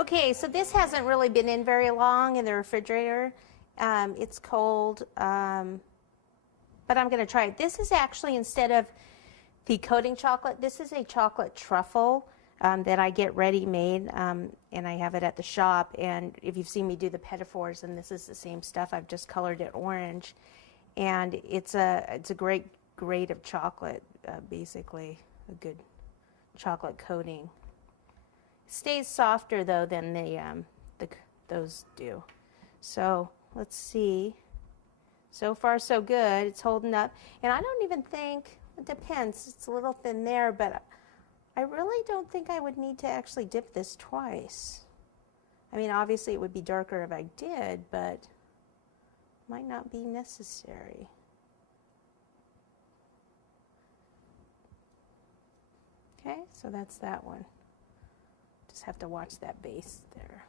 Okay, so this hasn't really been in very long in the refrigerator. It's cold, but I'm going to try it. This is actually, instead of the coating chocolate, this is a chocolate truffle that I get ready-made, and I have it at the shop. And if you've seen me do the petitfours, and this is the same stuff, I've just colored it orange. And it's a great grade of chocolate, basically a good chocolate coating. Stays softer though than those do. So let's see. So far so good. It's holding up, and I don't even think, it depends. It's a little thin there, but I really don't think I would need to actually dip this twice. I mean, obviously it would be darker if I did, but might not be necessary. Okay, so that's that one. Just have to watch that base there.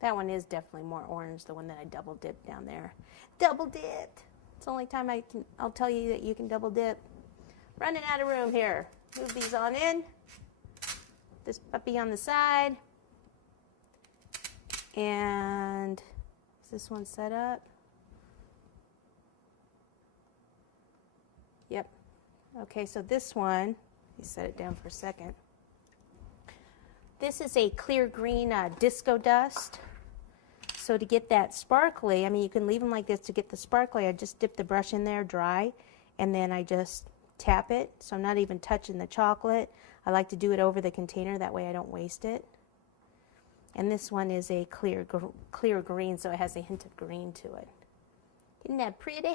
That one is definitely more orange, the one that I double dipped down there. Double dipped! It's the only time I'll tell you that you can double dip. Running out of room here. Move these on in. This puppy on the side. And is this one set up? Yep. Okay, so this one, let me set it down for a second. This is a clear green disco dust. So to get that sparkly, I mean, you can leave them like this to get the sparkly. I just dip the brush in there dry, and then I just tap it. So I'm not even touching the chocolate. I like to do it over the container, that way I don't waste it. And this one is a clear green, so it has a hint of green to it. Isn't that pretty?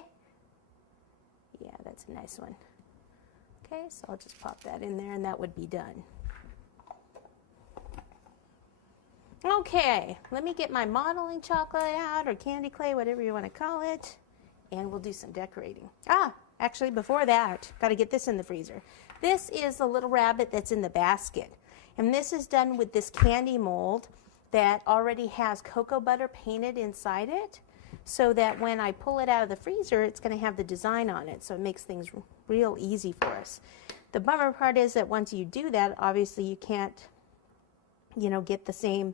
Yeah, that's a nice one. Okay, so I'll just pop that in there, and that would be done. Okay, let me get my modeling chocolate out, or candy clay, whatever you want to call it, and we'll do some decorating. Actually, before that, got to get this in the freezer. This is the little rabbit that's in the basket, and this is done with this candy mold that already has cocoa butter painted inside it, so that when I pull it out of the freezer, it's going to have the design on it, so it makes things real easy for us. The bummer part is that once you do that, obviously you can't, get the same.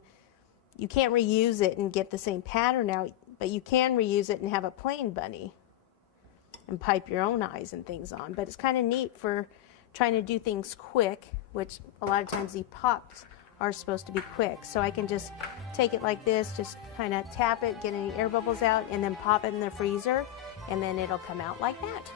You can't reuse it and get the same pattern out, but you can reuse it and have a plain bunny and pipe your own eyes and things on. But it's kind of neat for trying to do things quick, which a lot of times the pops are supposed to be quick. So I can just take it like this, just kind of tap it, get any air bubbles out, and then pop it in the freezer, and then it'll come out like that.